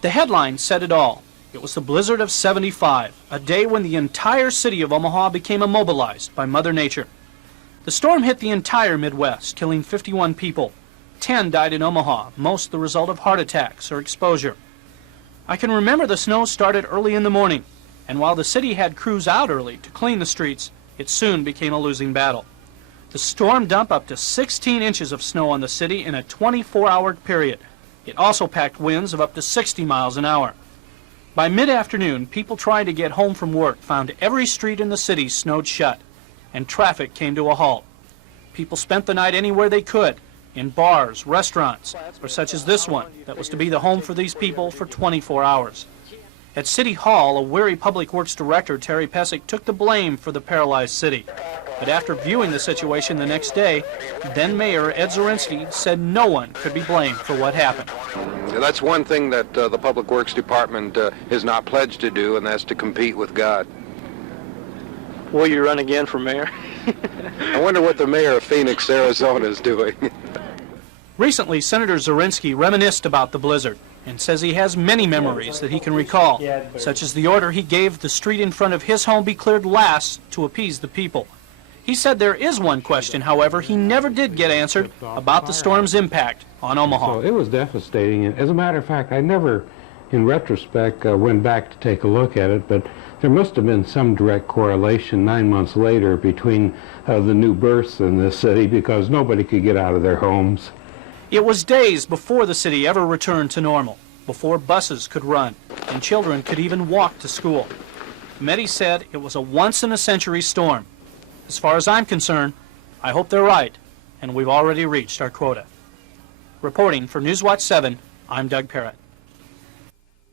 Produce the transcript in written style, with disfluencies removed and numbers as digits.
The headline said it all. It was the blizzard of '75, a day when the entire city of Omaha became immobilized by Mother Nature. The storm hit the entire Midwest, killing 51 people. 10 died in Omaha, most the result of heart attacks or exposure. I can remember the snow started early in the morning, and while the city had crews out early to clean the streets, it soon became a losing battle. The storm dumped up to 16 inches of snow on the city in a 24-hour period. It also packed winds of up to 60 miles an hour. By mid-afternoon, people trying to get home from work found every street in the city snowed shut, and traffic came to a halt. People spent the night anywhere they could, in bars, restaurants, or such as this one that was to be the home for these people for 24 hours. At City Hall, a weary Public Works Director, Terry Pesic, took the blame for the paralyzed city. But after viewing the situation the next day, then Mayor Ed Zorinsky said no one could be blamed for what happened. That's one thing that the Public Works Department is not pledged to do, and that's to compete with God. Will you run again for mayor? I wonder what the mayor of Phoenix, Arizona is doing. Recently, Senator Zorinsky reminisced about the blizzard and says he has many memories that he can recall, such as the order he gave the street in front of his home be cleared last to appease the people. He said there is one question, however, he never did get answered about the storm's impact on Omaha. So it was devastating. As a matter of fact, I never, in retrospect, went back to take a look at it, but there must have been some direct correlation 9 months later between the new births in this city, because nobody could get out of their homes. It was days before the city ever returned to normal, before buses could run and children could even walk to school. Many said it was a once-in-a-century storm. As far as I'm concerned, I hope they're right, and we've already reached our quota. Reporting for Newswatch 7, I'm Doug Parrott.